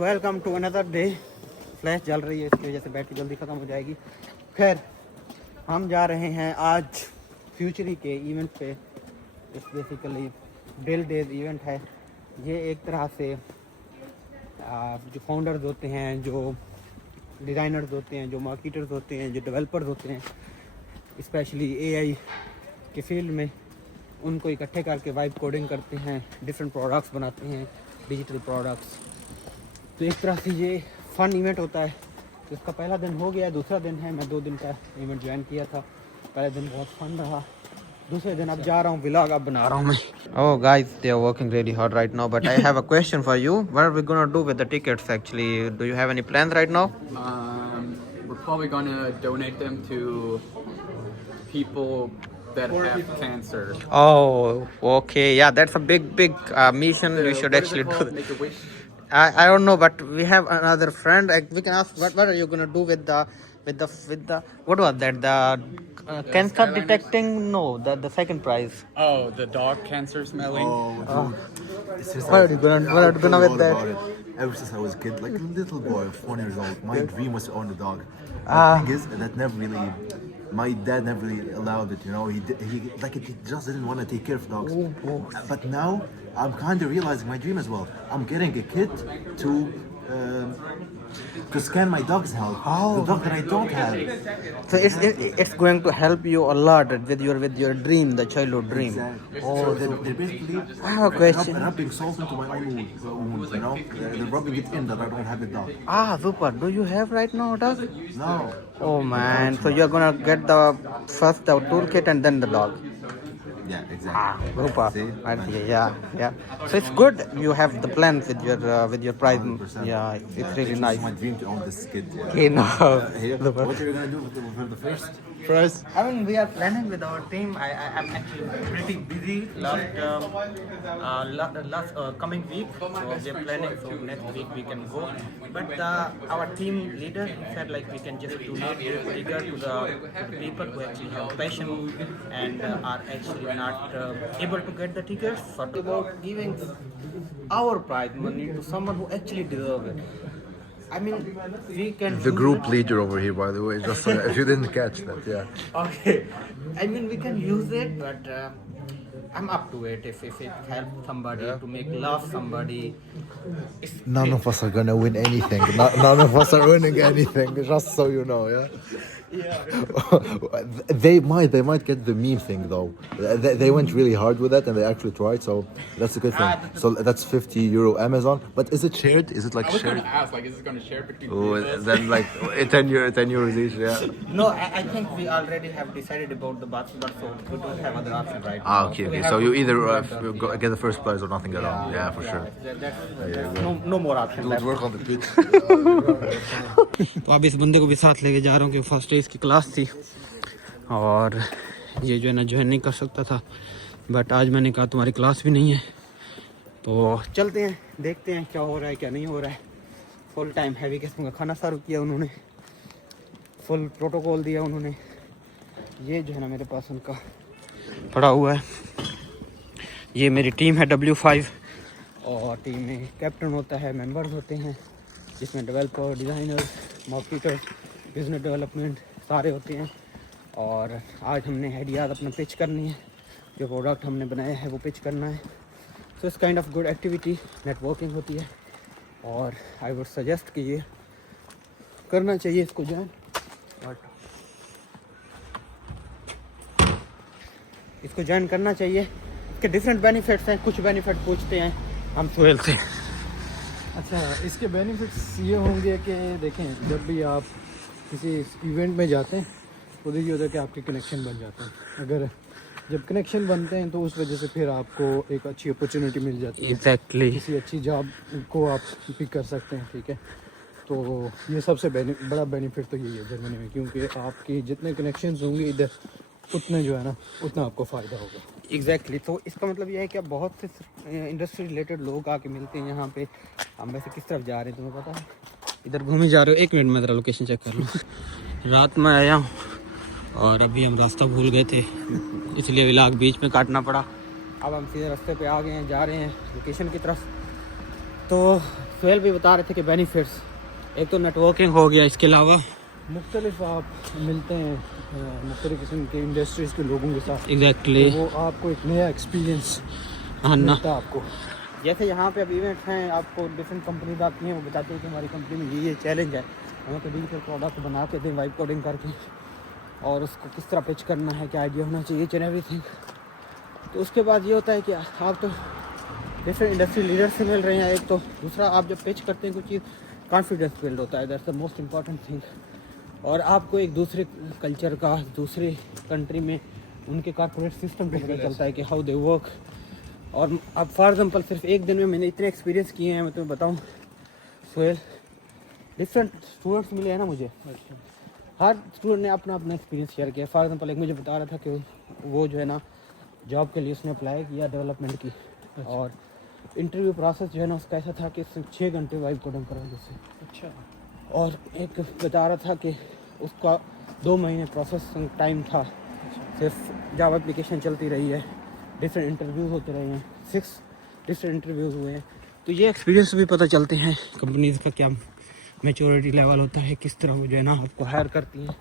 Welcome to another day. Flash जल रही है, इसकी वजह से बैटरी जल्दी ख़त्म हो जाएगी। खैर, हम जा रहे हैं आज फ्यूचरी के इवेंट पे। इस बेसिकली ड्रिल डेज इवेंट है ये। एक तरह से जो फाउंडर्स होते हैं, जो डिज़ाइनर्स होते हैं, जो मार्केटर्स होते हैं, जो डेवलपर्स होते हैं, स्पेशली एआई के फील्ड में, उनको इकट्ठे करके वाइब कोडिंग करते हैं, डिफरेंट प्रोडक्ट्स बनाते हैं, डिजिटल प्रोडक्ट्स। तो एक तरह से ये फ़न इवेंट होता है। तो इसका पहला दिन हो गया है, दूसरा दिन है। मैं 2 दिन का इवेंट ज्वाइन किया था। पहले दिन बहुत फन रहा, दूसरे दिन अब जा रहा हूँ, व्लॉग अब बना रहा हूँ मैं। Oh guys, they are working really hard right now, but I have a question for you. What are we gonna do with the tickets actually? Do you have any plans right now? We're probably gonna donate them to people that have cancer. Oh, okay. Yeah, that's a big mission. We should actually do that. Make a wish. I don't know, but we have another friend. We can ask what are you gonna do with the what was that, the cancer Skylanders? detecting? No, the second prize. Oh, the dog cancer smelling. Oh, dude. It's just What are you gonna with that? about it. Ever since I was a kid, like a little boy of 1 years old, my dream was to own a dog. The thing is, that never really, my dad never really allowed it. You know, he just didn't want to take care of dogs. But now I'm kind of realizing my dream as well. I'm getting a kid to scan my dog's health. The dog that I don't have. So it's going to help you a lot with your dream, the childhood dream. Exactly. So they're basically I have a question. rubbing salt into my own wound, you know? They're rubbing it in that I don't have a dog. Super. Do you have right now a dog? No. Oh man, so you're gonna get the first the toolkit and then the dog. Yeah, exactly. Super. See? Yeah. So it's good. You have the plan with your prize. 100%. Yeah, it's really It's nice. my dream to own this kid. Yeah. Okay, no. Here, what are you gonna do for the first? I mean, we are planning with our team. I'm actually pretty busy last coming week. So we are planning. So next week we can go. But our team leader said like we can just donate this figure to the people who actually have passion and are actually not able to get the tickets. What about giving our prize money to someone who actually deserves it? I mean, we can. The group leader over here, by the way, just if you didn't catch that, yeah. Okay, I mean we can use it, but I'm up to it. If it helps somebody to make love somebody. None of us are gonna win anything. None of us are winning anything, just so you know, yeah. They might get the meme thing though. They went really hard with that and they actually tried, so that's a good thing. So that's €50 Amazon. But is it shared? Is it like I was shared? gonna ask, like, is it gonna share between Oh, people? then like 10 euros each, yeah. No, I think we already have decided about the basket, so we don't have other option right now. Ah, okay. We So have you to either do that, get the first prize or nothing at all. Yeah, for sure. That's no more option left. Work on the pitch. तो अब इस बंदे को भी साथ लेके जा रहा हूँ कि फर्स्ट डे इसकी क्लास थी और ये जो है ना ज्वाइन नहीं कर सकता था, बट आज मैंने कहा तुम्हारी क्लास भी नहीं है तो चलते हैं, देखते हैं क्या हो रहा है क्या नहीं हो रहा है। फुल टाइम हैवी किस्म का खाना सर्व किया उन्होंने, फुल प्रोटोकॉल दिया उन्होंने। ये जो है ना मेरे पास उनका पड़ा हुआ है। ये मेरी टीम है W5 और टीम में कैप्टन होता है, मेंबर्स होते हैं जिसमें developer, designer, marketer, business development सारे होते हैं। और आज हमने आइडियाज़ अपना पिच करनी है, जो प्रोडक्ट हमने बनाया है वो पिच करना है। सो इस kind of good activity networking होती है और आई वुड सजेस्ट कि ये करना चाहिए इसको ज्वाइन। बट इसको ज्वाइन करना चाहिए। इसके डिफरेंट बेनिफिट्स हैं, कुछ बेनिफिट पूछते हैं हम सुहेल से। अच्छा, इसके बेनिफिट्स ये होंगे कि देखें, जब भी आप किसी इवेंट में जाते हैं तो देखिए होता है कि आपके कनेक्शन बन जाते हैं। अगर जब कनेक्शन बनते हैं तो उस वजह से फिर आपको एक अच्छी अपॉर्चुनिटी मिल जाती है। एग्जैक्टली। किसी अच्छी जॉब को आप पिक कर सकते हैं, ठीक है। तो ये सबसे बड़ा बेनिफिट तो यही है जर्मनी में, क्योंकि आपकी जितने कनेक्शंस होंगे इधर उतने जो है ना उतना आपको फ़ायदा होगा। एग्जैक्टली। तो इसका मतलब यह है कि अब बहुत से इंडस्ट्री रिलेटेड लोग आके मिलते हैं यहाँ पे। हम वैसे किस तरफ जा रहे हैं तुम्हें पता है? इधर घूमे जा रहे हो? 1 मिनट में ज़रा लोकेशन चेक कर लूँ। रात में आया हूँ और अभी हम रास्ता भूल गए थे, इसलिए व्लॉग बीच में काटना पड़ा। अब हम सीधे रास्ते पे आ गए हैं, जा रहे हैं लोकेशन की तरफ। तो सुहेल भी बता रहे थे कि बेनिफिट्स, एक तो नेटवर्किंग हो गया, इसके अलावा मुख्तलिफ आप मिलते हैं मुख्तलिफ किस्म के इंडस्ट्रीज़ के लोगों के साथ। एग्जैक्टली तो वो आपको एक नया एक्सपीरियंस हाँ ना। मिलता है आपको। जैसे यहाँ पे अब इवेंट्स हैं, आपको डिफरेंट कंपनीज आती हैं, वो बताती हैं कि हमारी कंपनी में ये चैलेंज है, हमें तो डिजिटल प्रोडक्ट बना के दें वाइब कोडिंग करके, और उसको किस तरह पिच करना है, क्या आइडिया होना चाहिए, एंड एवरीथिंग। तो उसके बाद ये होता है कि आप तो डिफरेंट इंडस्ट्री लीडर से मिल रहे हैं, एक तो दूसरा आप जब पिच करते हैं कोई चीज़, कॉन्फिडेंस बिल्ड होता है, that's the most important thing. और आपको एक दूसरे कल्चर का, दूसरे कंट्री में उनके कॉर्पोरेट सिस्टम को पता चलता है कि हाउ दे वर्क। और अब फॉर एग्जांपल सिर्फ एक दिन में मैंने इतने एक्सपीरियंस किए हैं, मैं तुम्हें बताऊं सुहेल, डिफरेंट स्टूडेंट्स मिले हैं ना मुझे, हर स्टूडेंट ने अपना अपना एक्सपीरियंस शेयर किया। फॉर एग्जांपल एक मुझे बता रहा था कि वो जो है ना जॉब के लिए उसने अप्लाई किया डेवलपमेंट की, और इंटरव्यू प्रोसेस जो है ना उसका ऐसा था कि सिर्फ 6 घंटे वाइब कोडिंग करोगे उससे। अच्छा। और एक बता रहा था कि उसका 2 महीने प्रोसेसिंग टाइम था, सिर्फ जावा एप्लीकेशन चलती रही है, डिफरेंट इंटरव्यूज़ होते रहे हैं, 6 डिफरेंट इंटरव्यूज़ हुए हैं। तो ये एक्सपीरियंस भी पता चलते हैं कंपनीज़ का क्या मैच्योरिटी लेवल होता है, किस तरह वो जो है ना आपको हायर करती हैं।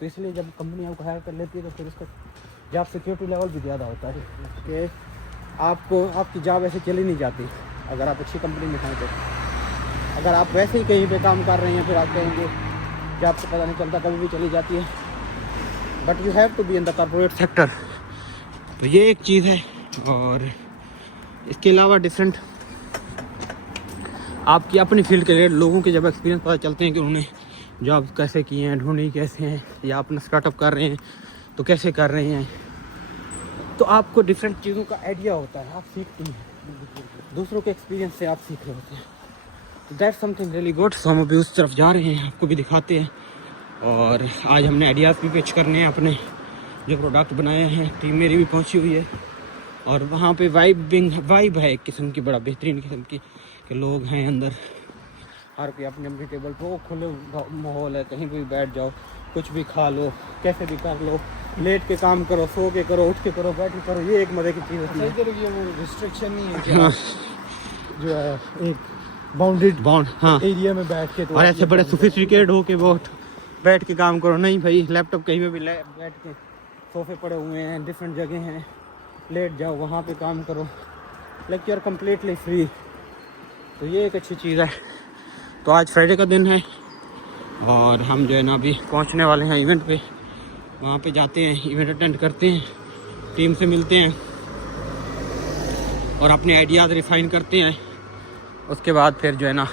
तो इसलिए जब कंपनी आपको हायर कर लेती है तो फिर उसका जॉब सिक्योरिटी लेवल भी ज़्यादा होता है कि आपको आपकी जॉब ऐसे चली नहीं जाती अगर आप अच्छी कंपनी में हैं। तो अगर आप वैसे ही कहीं पे काम कर रहे हैं फिर आप कहेंगे जॉब से पता नहीं चलता, कभी भी चली जाती है, but you have to be in the corporate sector. तो ये एक चीज़ है। और इसके अलावा डिफरेंट आपकी अपनी फील्ड के लिए लोगों के जब एक्सपीरियंस पता चलते हैं कि उन्होंने जॉब कैसे किए हैं, ढूंढी कैसे हैं, या अपना स्टार्टअप कर रहे हैं तो कैसे कर रहे हैं, तो आपको डिफरेंट चीज़ों का आइडिया होता है, आप सीखते हैं, दूसरों के एक्सपीरियंस से आप सीख रहे होते हैं। तो दैट्स समथिंग रियली गुड। सो हम अभी उस तरफ जा रहे हैं, आपको भी दिखाते हैं। और आज हमने आइडियाज़ भी पिच करने हैं अपने जो प्रोडक्ट बनाए हैं, टीम मेरी भी पहुंची हुई है। और वहाँ पे वाइब है एक किस्म की, बड़ा बेहतरीन किस्म की, कि लोग हैं अंदर, हर कोई अपने अपने टेबल पर, वो खुले माहौल है, कहीं भी बैठ जाओ, कुछ भी खा लो, कैसे भी कर लो, लेट के काम करो, सो के करो, उठ के करो, बैठ के करो, ये एक मज़े की चीज़ होती है। ये वो रिस्ट्रिक्शन नहीं है कि हाँ। आप जो है एक बाउंड हाँ। एरिया में बैठ के, तो और ऐसे बड़े सोफिस्टिकेट हो के बहुत बैठ के काम करो, नहीं भाई, लैपटॉप कहीं पे भी बैठ के, सोफे पड़े हुए हैं, डिफरेंट जगह हैं, लेट जाओ वहाँ पे काम करो, like you are completely free. तो ये एक अच्छी चीज़ है। तो आज फ्राइडे का दिन है और हम जो है ना अभी पहुँचने वाले हैं इवेंट पे, वहाँ पे जाते हैं, इवेंट अटेंड करते हैं, टीम से मिलते हैं और अपने आइडियाज़ रिफाइन करते हैं। उसके बाद फिर जो है ना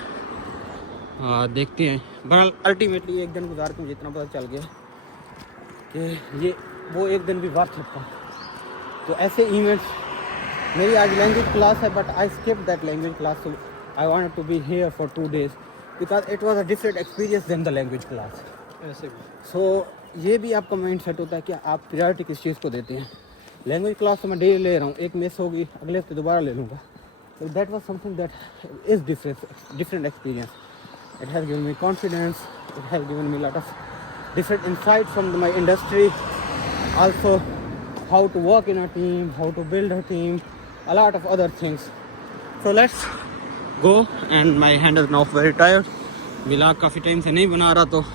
देखते हैं। बहरहाल अल्टीमेटली एक दिन गुजार के मुझे इतना पता चल गया कि ये वो एक दिन भी वर्थ था। तो ऐसे इवेंट्स, मेरी आज लैंग्वेज क्लास है but I skip that language class, so I wanted to be here for 2 days because it was a different experience than the language class. ऐसे भी सो ये भी आपका माइंड सेट होता है कि आप प्रायोरिटी किस चीज़ को देते हैं। लैंग्वेज क्लास तो मैं डेली ले रहा हूँ, एक मिस होगी अगले हफ्ते दोबारा ले लूँगा। So that was something that is different experience. It has given me confidence. It has given me a lot of different insights from my industry. Also, how to work in a team, how to build a team, a lot of other things. So let's go. And my hand is now very tired. Vlog काफ़ी time से नहीं बना रहा, तो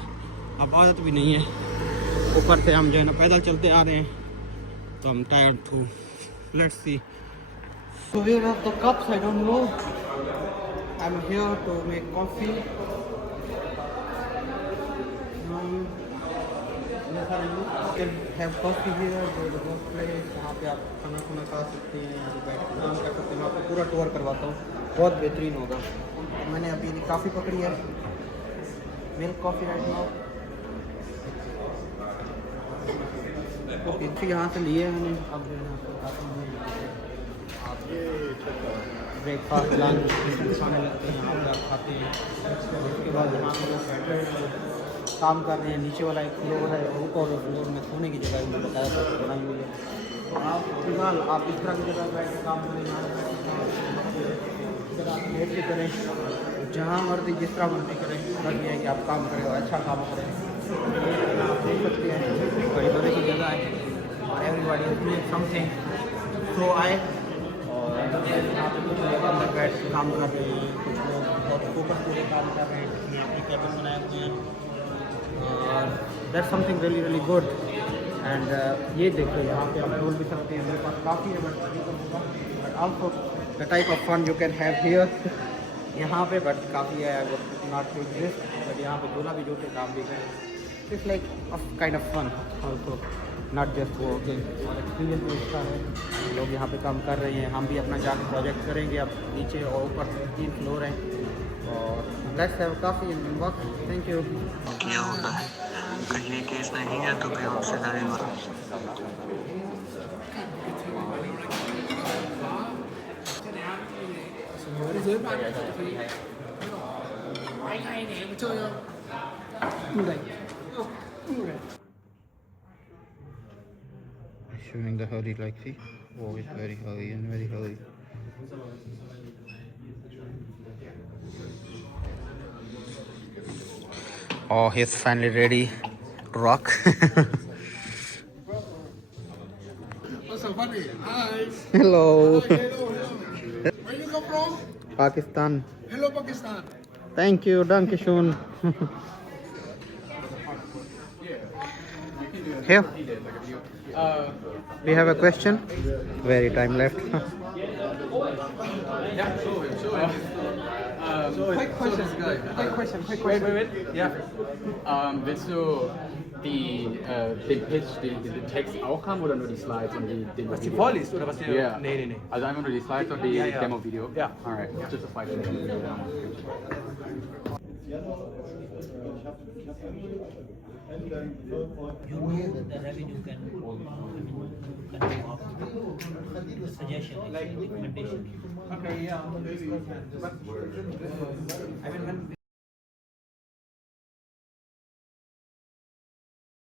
अब आदत भी नहीं है। ऊपर से हम जो है ना पैदल चलते आ रहे हैं, तो हम टायर्ड थू। Let's see. So we have the cups, I don't know. I'm here to make coffee. You can have coffee here, there's a work place, वहाँ पे आप खाना खुना खा सकते हैं, यहाँ पे बैठ के काम कर सकते हैं। मैं आपको पूरा टूर करवाता हूँ, बहुत बेहतरीन होगा। मैंने अभी काफ़ी पकड़ी है, मिल्क कॉफ़ी राइट नाउ। तो यहाँ से लिए मैंने, अब जो है आपको बताता हूँ। ब्रेकफास्ट लंच खाने लगते हैं, यहाँ पर खाते हैं। उसके बाद यहाँ पर लोग बैठे काम कर रहे हैं। नीचे वाला एक फ्लोर है, ऊपर फ्लोर में सोने की जगह मैंने बताया था बनाई हुई है। आप फिलहाल आप इस तरह की जगह बैठ के काम करें, अगर आप लेट के करें, जहाँ मर्जी जिस तरह मर्जी करें, बस ये है कि आप काम करें और अच्छा काम करें। आप देख सकते हैं बड़ी बड़ी की जगह है और एवरीबॉडी इज डूइंग समथिंग। सो आए और अंदर बैठ के काम कर रहे हैं, कुछ बहुत फोकस पूरे काम कर रहे हैं, जिसमें अपने कैबिन बनाए हुए हैं और that's something really really good. And ये देखो यहाँ पे हम बोल भी सकते हैं मेरे पास काफ़ी है, but also the type of fun you can have here यहाँ पे, बट काफ़ी है नॉट टू एग्जिस्ट, बट यहाँ पे दूल्हा भी जोते काम भी करें, it's like kind of fun also, not just working. और एक्सपीरियंस भी अच्छा है, लोग यहाँ पे काम कर रहे हैं, हम भी अपना जाकर प्रोजेक्ट करेंगे। अब नीचे और ऊपर 3 फ्लोर हैं और let's have coffee and walk. Thank you. किया होता है, अगर ये केस नहीं है तो भी हमसे डरेगा। Showing the hurry like see, oh it's very hurry and very hurry. Oh, he's finally ready to rock. What's so funny? Hi. Hello. Where you come from? Pakistan. Hello, Pakistan. Thank you, danke schön. Here we have a question. Very time left. Quick question. Wait. Yeah. Willst du den Pitch, den Text auch haben oder nur die Slides und die Demo? Was die vorliest oder was die. Ja. Nee. Also einfach nur die Slides und die Ja. Demo-Video? Ja. Alright, just a 5-minute video. You know that the revenue can go off. Suggestion, recommendation. Okay, yeah.